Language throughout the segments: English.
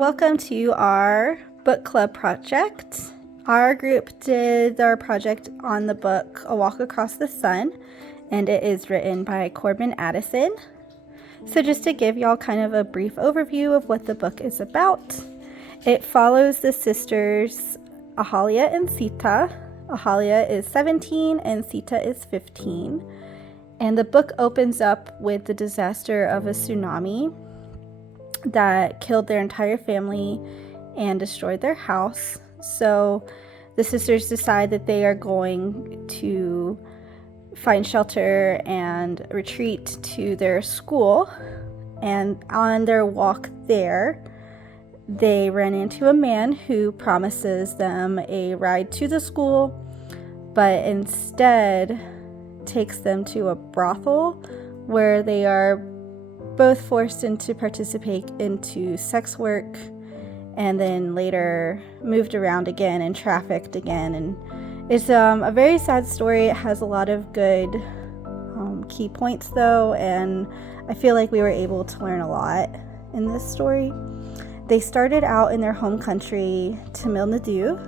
Welcome to our book club project. Our group did our project on the book A Walk Across the Sun, and it is written by Corbin Addison. So just to give y'all kind of a brief overview of what the book is about, it follows the sisters Ahalia and Sita. Ahalia is 17 and Sita is 15. And the book opens up with the disaster of a tsunami that killed their entire family and destroyed their house. So the sisters decide that they are going to find shelter and retreat to their school. And on their walk there, they run into a man who promises them a ride to the school, but instead takes them to a brothel where they are both forced to participate into sex work, and then later moved around again and trafficked again. And it's a very sad story. It has a lot of good key points though, and I feel like we were able to learn a lot in this story. They started out in their home country, Tamil Nadu,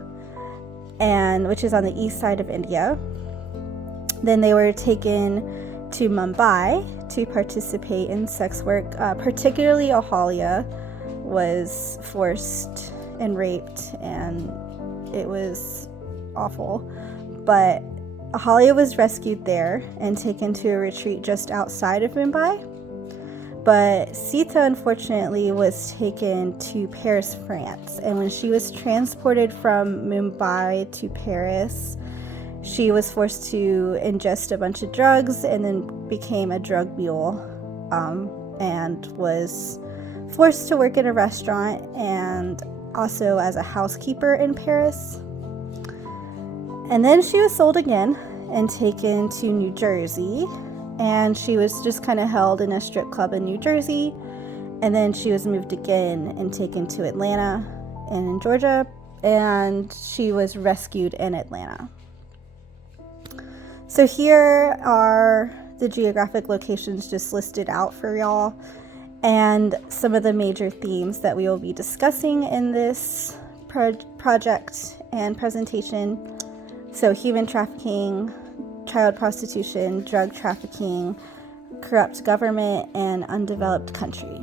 which is on the east side of India. Then they were taken to Mumbai to participate in sex work. Particularly Ahalia was forced and raped, and it was awful. But Ahalia was rescued there and taken to a retreat just outside of Mumbai. But Sita, unfortunately, was taken to Paris, France. And when she was transported from Mumbai to Paris, she was forced to ingest a bunch of drugs and then became a drug mule, and was forced to work in a restaurant and also as a housekeeper in Paris. And then she was sold again and taken to New Jersey, and she was just kind of held in a strip club in New Jersey. And then she was moved again and taken to Atlanta and in Georgia, and she was rescued in Atlanta. So here are the geographic locations just listed out for y'all, and some of the major themes that we will be discussing in this project and presentation. So human trafficking, child prostitution, drug trafficking, corrupt government, and undeveloped country.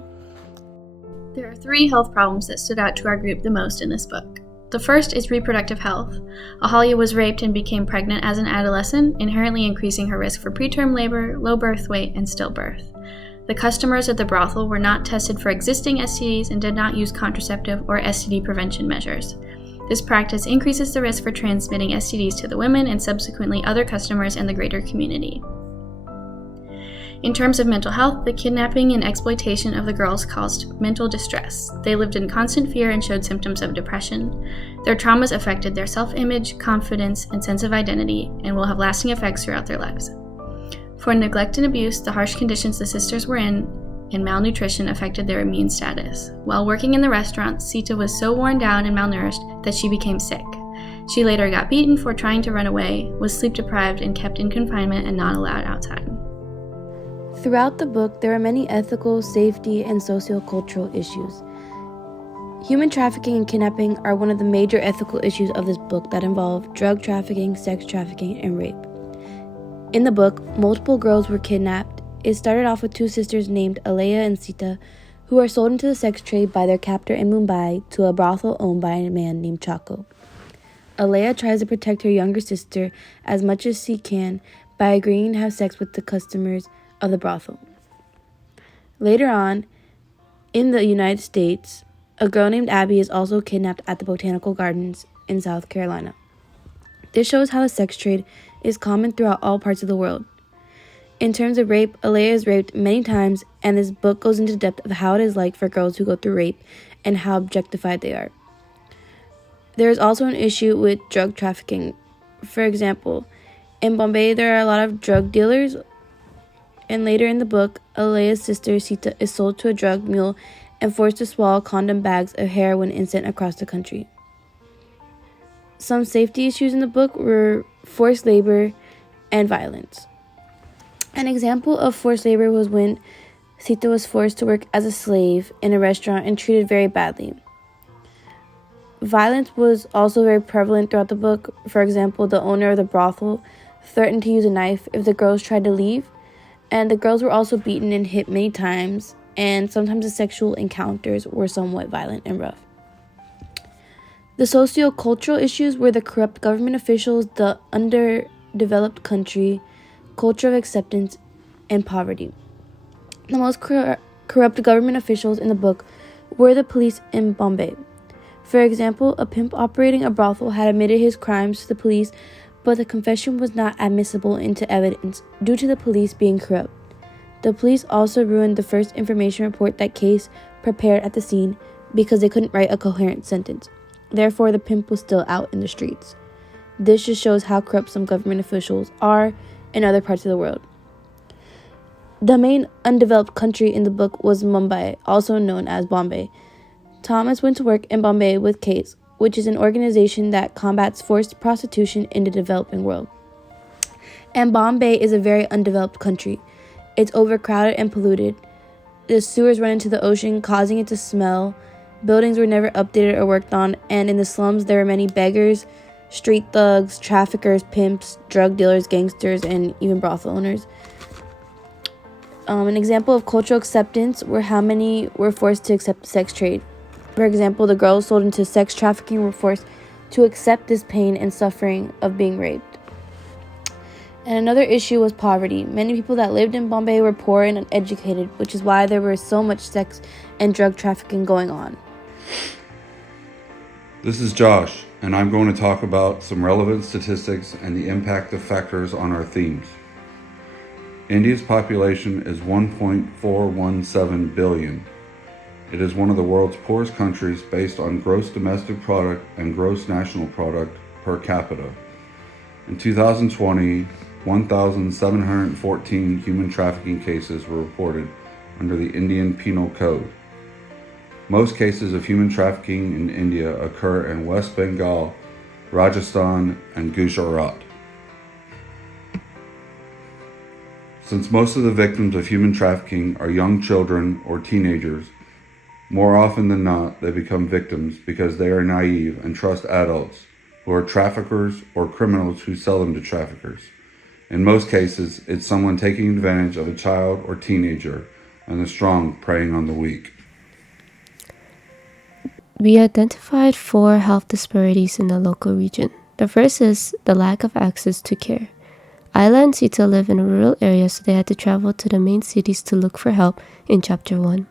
There are 3 health problems that stood out to our group the most in this book. The first is reproductive health. Ahalia was raped and became pregnant as an adolescent, inherently increasing her risk for preterm labor, low birth weight, and stillbirth. The customers at the brothel were not tested for existing STDs and did not use contraceptive or STD prevention measures. This practice increases the risk for transmitting STDs to the women and subsequently other customers and the greater community. In terms of mental health, the kidnapping and exploitation of the girls caused mental distress. They lived in constant fear and showed symptoms of depression. Their traumas affected their self-image, confidence, and sense of identity, and will have lasting effects throughout their lives. For neglect and abuse, the harsh conditions the sisters were in and malnutrition affected their immune status. While working in the restaurant, Sita was so worn down and malnourished that she became sick. She later got beaten for trying to run away, was sleep deprived, and kept in confinement and not allowed outside. Throughout the book, there are many ethical, safety, and socio-cultural issues. Human trafficking and kidnapping are one of the major ethical issues of this book that involve drug trafficking, sex trafficking, and rape. In the book, multiple girls were kidnapped. It started off with 2 sisters named Alea and Sita, who are sold into the sex trade by their captor in Mumbai to a brothel owned by a man named Chaco. Alea tries to protect her younger sister as much as she can by agreeing to have sex with the customers of the brothel. Later on, in the United States, a girl named Abby is also kidnapped at the Botanical Gardens in South Carolina. This shows how the sex trade is common throughout all parts of the world. In terms of rape, Alea is raped many times, and this book goes into depth of how it is like for girls who go through rape and how objectified they are. There is also an issue with drug trafficking. For example, in Bombay, there are a lot of drug dealers, and later in the book, Alea's sister Sita is sold to a drug mule and forced to swallow condom bags of heroin and sent across the country. Some safety issues in the book were forced labor and violence. An example of forced labor was when Sita was forced to work as a slave in a restaurant and treated very badly. Violence was also very prevalent throughout the book. For example, the owner of the brothel threatened to use a knife if the girls tried to leave, and the girls were also beaten and hit many times, and sometimes the sexual encounters were somewhat violent and rough. The socio-cultural issues were the corrupt government officials, the underdeveloped country, culture of acceptance, and poverty. The most corrupt government officials in the book were the police in Bombay. For example, a pimp operating a brothel had admitted his crimes to the police, but the confession was not admissible into evidence due to the police being corrupt. The police also ruined the first information report that case prepared at the scene because they couldn't write a coherent sentence. Therefore, the pimp was still out in the streets. This just shows how corrupt some government officials are in other parts of the world. The main undeveloped country in the book was Mumbai, also known as Bombay. Thomas went to work in Bombay with CASE, which is an organization that combats forced prostitution in the developing world. And Bombay is a very undeveloped country. It's overcrowded and polluted. The sewers run into the ocean, causing it to smell. Buildings were never updated or worked on, and in the slums there were many beggars, street thugs, traffickers, pimps, drug dealers, gangsters, and even brothel owners. An example of cultural acceptance were how many were forced to accept the sex trade. For example, the girls sold into sex trafficking were forced to accept this pain and suffering of being raped. And another issue was poverty. Many people that lived in Bombay were poor and uneducated, which is why there was so much sex and drug trafficking going on. This is Josh, and I'm going to talk about some relevant statistics and the impact of factors on our themes. India's population is 1.417 billion. It is one of the world's poorest countries based on gross domestic product and gross national product per capita. In 2020, 1,714 human trafficking cases were reported under the Indian Penal Code. Most cases of human trafficking in India occur in West Bengal, Rajasthan, and Gujarat. Since most of the victims of human trafficking are young children or teenagers, more often than not, they become victims because they are naive and trust adults who are traffickers or criminals who sell them to traffickers. In most cases, it's someone taking advantage of a child or teenager and the strong preying on the weak. We identified 4 health disparities in the local region. The first is the lack of access to care. Ayla and Sita live in a rural area, so they had to travel to the main cities to look for help in Chapter 1.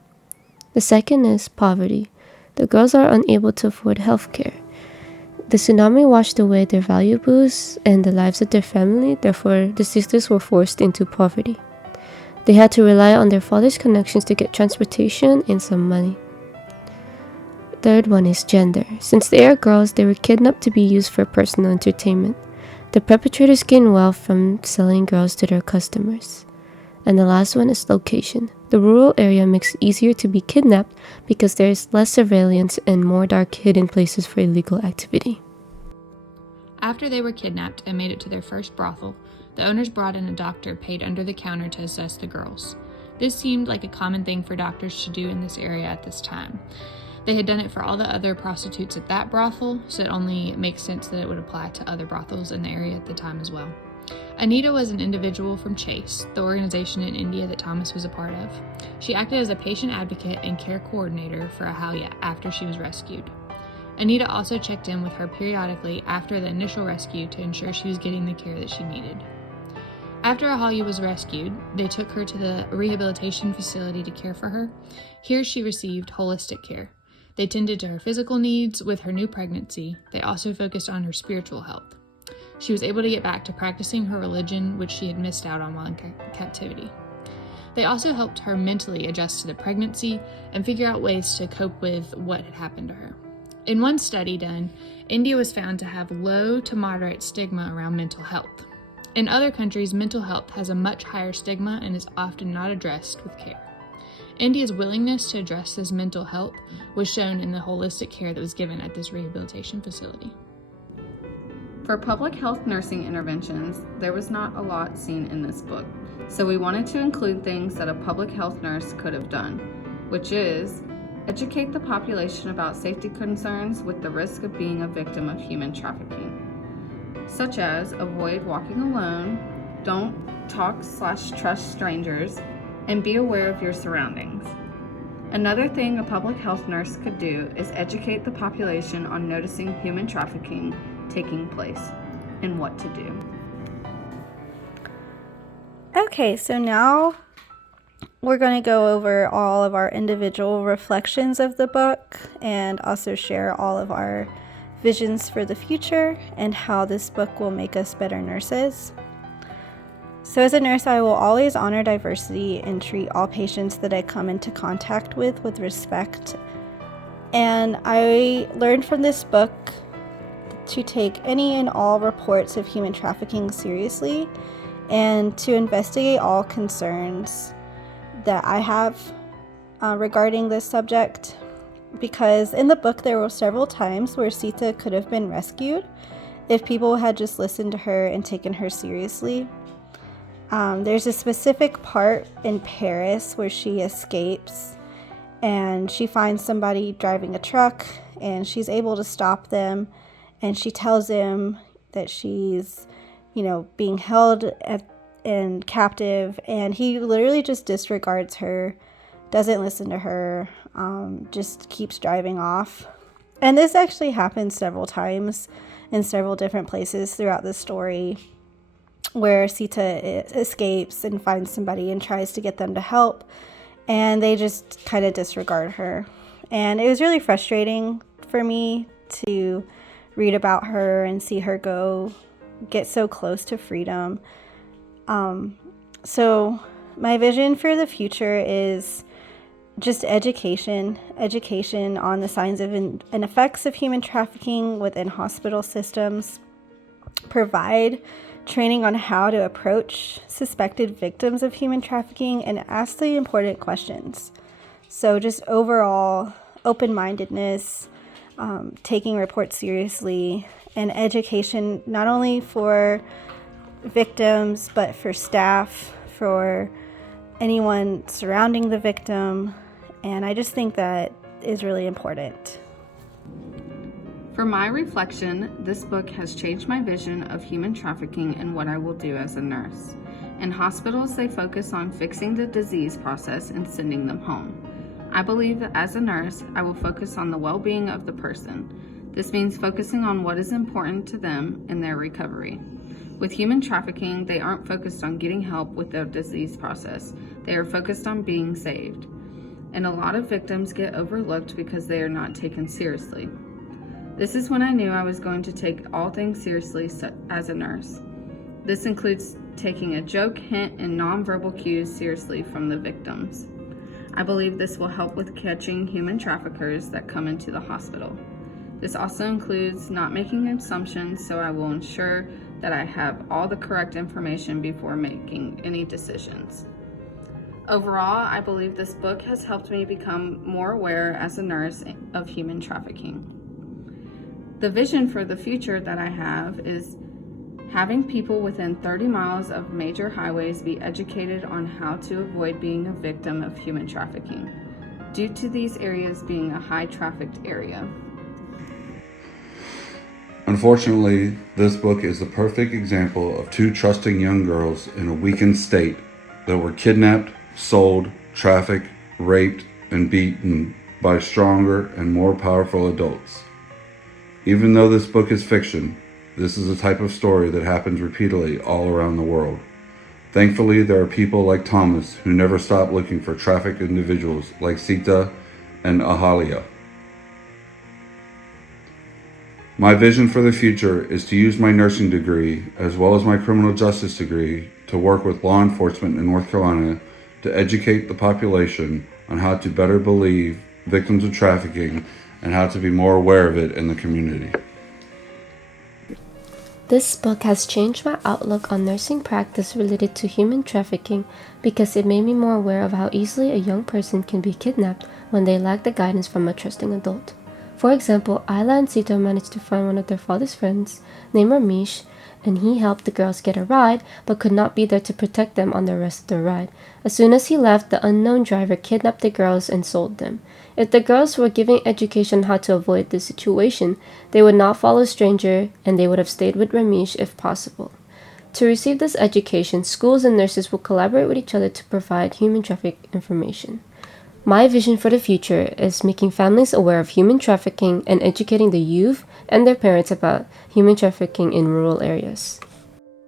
The second is poverty. The girls are unable to afford health care. The tsunami washed away their valuables and the lives of their family, therefore the sisters were forced into poverty. They had to rely on their father's connections to get transportation and some money. Third one is gender. Since they are girls, they were kidnapped to be used for personal entertainment. The perpetrators gain wealth from selling girls to their customers. And the last one is location. The rural area makes it easier to be kidnapped because there is less surveillance and more dark hidden places for illegal activity. After they were kidnapped and made it to their first brothel, the owners brought in a doctor paid under the counter to assess the girls. This seemed like a common thing for doctors to do in this area at this time. They had done it for all the other prostitutes at that brothel, so it only makes sense that it would apply to other brothels in the area at the time as well. Anita was an individual from Chase, the organization in India that Thomas was a part of. She acted as a patient advocate and care coordinator for Ahalya after she was rescued. Anita also checked in with her periodically after the initial rescue to ensure she was getting the care that she needed. After Ahalya was rescued, they took her to the rehabilitation facility to care for her. Here she received holistic care. They tended to her physical needs with her new pregnancy. They also focused on her spiritual health. She was able to get back to practicing her religion, which she had missed out on while in captivity. They also helped her mentally adjust to the pregnancy and figure out ways to cope with what had happened to her. In one study done, India was found to have low to moderate stigma around mental health. In other countries, mental health has a much higher stigma and is often not addressed with care. India's willingness to address this mental health was shown in the holistic care that was given at this rehabilitation facility. For public health nursing interventions, there was not a lot seen in this book, so we wanted to include things that a public health nurse could have done, which is educate the population about safety concerns with the risk of being a victim of human trafficking, such as avoid walking alone, don't talk/trust strangers, and be aware of your surroundings. Another thing a public health nurse could do is educate the population on noticing human trafficking taking place and what to do. Okay, so now we're going to go over all of our individual reflections of the book and also share all of our visions for the future and how this book will make us better nurses. So as a nurse, I will always honor diversity and treat all patients that I come into contact with respect. And I learned from this book to take any and all reports of human trafficking seriously and to investigate all concerns that I have regarding this subject, because in the book there were several times where Sita could have been rescued if people had just listened to her and taken her seriously. There's a specific part in Paris where she escapes and she finds somebody driving a truck and she's able to stop them, and she tells him that she's, being held and captive, and he literally just disregards her, doesn't listen to her, just keeps driving off. And this actually happens several times in several different places throughout the story, where Sita escapes and finds somebody and tries to get them to help, and they just kind of disregard her. And it was really frustrating for me to read about her and see her get so close to freedom. So my vision for the future is just education on the signs of and effects of human trafficking within hospital systems, provide training on how to approach suspected victims of human trafficking, and ask the important questions. So just overall open-mindedness, taking reports seriously, and education not only for victims but for staff, for anyone surrounding the victim. And I just think that is really important. For my reflection, this book has changed my vision of human trafficking and what I will do as a nurse. In hospitals, they focus on fixing the disease process and sending them home. I believe that as a nurse, I will focus on the well-being of the person. This means focusing on what is important to them in their recovery. With human trafficking, they aren't focused on getting help with their disease process. They are focused on being saved. And a lot of victims get overlooked because they are not taken seriously. This is when I knew I was going to take all things seriously as a nurse. This includes taking a joke, hint, and nonverbal cues seriously from the victims. I believe this will help with catching human traffickers that come into the hospital. This also includes not making assumptions, so I will ensure that I have all the correct information before making any decisions. Overall, I believe this book has helped me become more aware as a nurse of human trafficking. The vision for the future that I have is having people within 30 miles of major highways be educated on how to avoid being a victim of human trafficking, due to these areas being a high-trafficked area. Unfortunately, this book is the perfect example of two trusting young girls in a weakened state that were kidnapped, sold, trafficked, raped, and beaten by stronger and more powerful adults. Even though this book is fiction, this is a type of story that happens repeatedly all around the world. Thankfully, there are people like Thomas who never stop looking for trafficked individuals like Sita and Ahalia. My vision for the future is to use my nursing degree as well as my criminal justice degree to work with law enforcement in North Carolina to educate the population on how to better believe victims of trafficking and how to be more aware of it in the community. This book has changed my outlook on nursing practice related to human trafficking because it made me more aware of how easily a young person can be kidnapped when they lack the guidance from a trusting adult. For example, Ayla and Sita managed to find one of their father's friends named Ramesh, and he helped the girls get a ride but could not be there to protect them on the rest of the ride. As soon as he left, the unknown driver kidnapped the girls and sold them. If the girls were given education on how to avoid this situation, they would not follow a stranger and they would have stayed with Ramesh if possible. To receive this education, schools and nurses will collaborate with each other to provide human trafficking information. My vision for the future is making families aware of human trafficking and educating the youth and their parents about human trafficking in rural areas.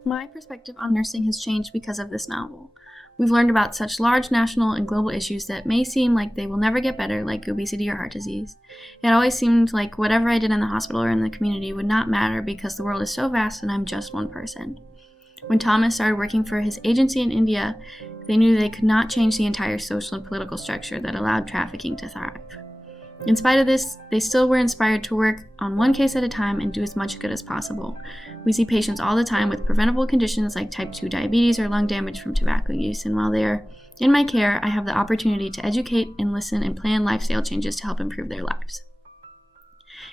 My perspective on nursing has changed because of this novel. We've learned about such large national and global issues that may seem like they will never get better, like obesity or heart disease. It always seemed like whatever I did in the hospital or in the community would not matter because the world is so vast and I'm just one person. When Thomas started working for his agency in India, they knew they could not change the entire social and political structure that allowed trafficking to thrive. In spite of this, they still were inspired to work on one case at a time and do as much good as possible. We see patients all the time with preventable conditions like type 2 diabetes or lung damage from tobacco use, and while they are in my care, I have the opportunity to educate and listen and plan lifestyle changes to help improve their lives.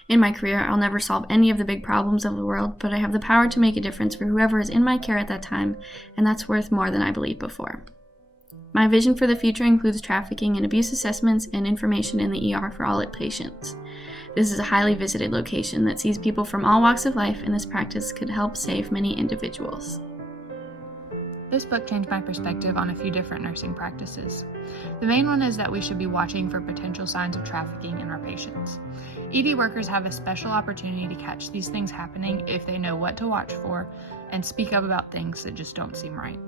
In my career, I'll never solve any of the big problems of the world, but I have the power to make a difference for whoever is in my care at that time, and that's worth more than I believed before. My vision for the future includes trafficking and abuse assessments and information in the ER for all patients. This is a highly visited location that sees people from all walks of life, and this practice could help save many individuals. This book changed my perspective on a few different nursing practices. The main one is that we should be watching for potential signs of trafficking in our patients. ED workers have a special opportunity to catch these things happening if they know what to watch for and speak up about things that just don't seem right.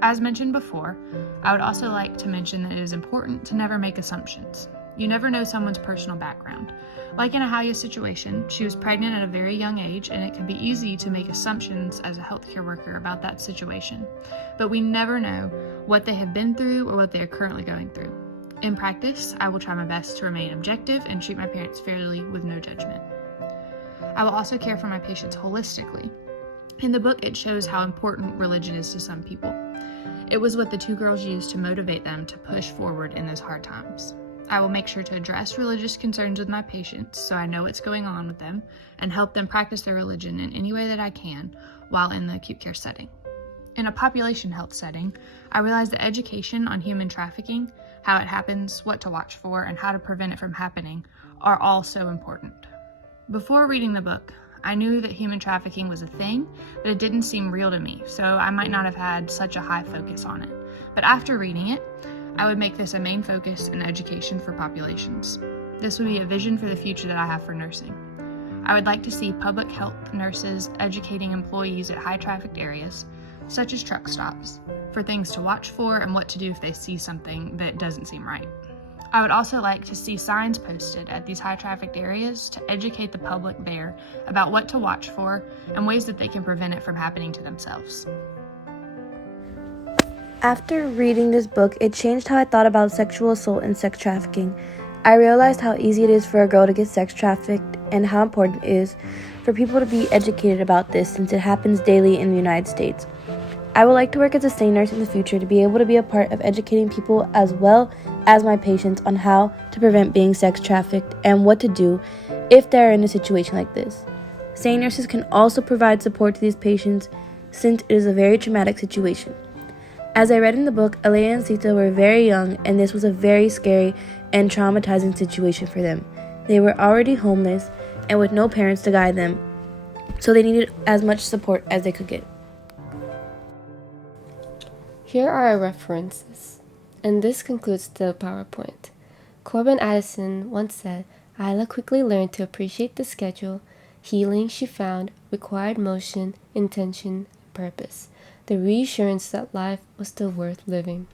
As mentioned before, I would also like to mention that it is important to never make assumptions. You never know someone's personal background. Like in Ahalia's situation, she was pregnant at a very young age, and it can be easy to make assumptions as a healthcare worker about that situation. But we never know what they have been through or what they are currently going through. In practice, I will try my best to remain objective and treat my parents fairly with no judgment. I will also care for my patients holistically. In the book, it shows how important religion is to some people. It was what the two girls used to motivate them to push forward in those hard times. I will make sure to address religious concerns with my patients so I know what's going on with them and help them practice their religion in any way that I can while in the acute care setting. In a population health setting, I realized that education on human trafficking, how it happens, what to watch for, and how to prevent it from happening are all so important. Before reading the book, I knew that human trafficking was a thing, but it didn't seem real to me, so I might not have had such a high focus on it. But after reading it, I would make this a main focus in education for populations. This would be a vision for the future that I have for nursing. I would like to see public health nurses educating employees at high-trafficked areas, such as truck stops, for things to watch for and what to do if they see something that doesn't seem right. I would also like to see signs posted at these high-trafficked areas to educate the public there about what to watch for and ways that they can prevent it from happening to themselves. After reading this book, it changed how I thought about sexual assault and sex trafficking. I realized how easy it is for a girl to get sex trafficked and how important it is for people to be educated about this since it happens daily in the United States. I would like to work as a stay nurse in the future to be able to be a part of educating people as well as my patients on how to prevent being sex trafficked and what to do if they're in a situation like this. Stay nurses can also provide support to these patients since it is a very traumatic situation. As I read in the book, Alea and Sita were very young, and this was a very scary and traumatizing situation for them. They were already homeless and with no parents to guide them, so they needed as much support as they could get. Here are our references, and this concludes the PowerPoint. Corbin Addison once said, Isla quickly learned to appreciate the schedule. Healing, she found, required motion, intention, and purpose. The reassurance that life was still worth living.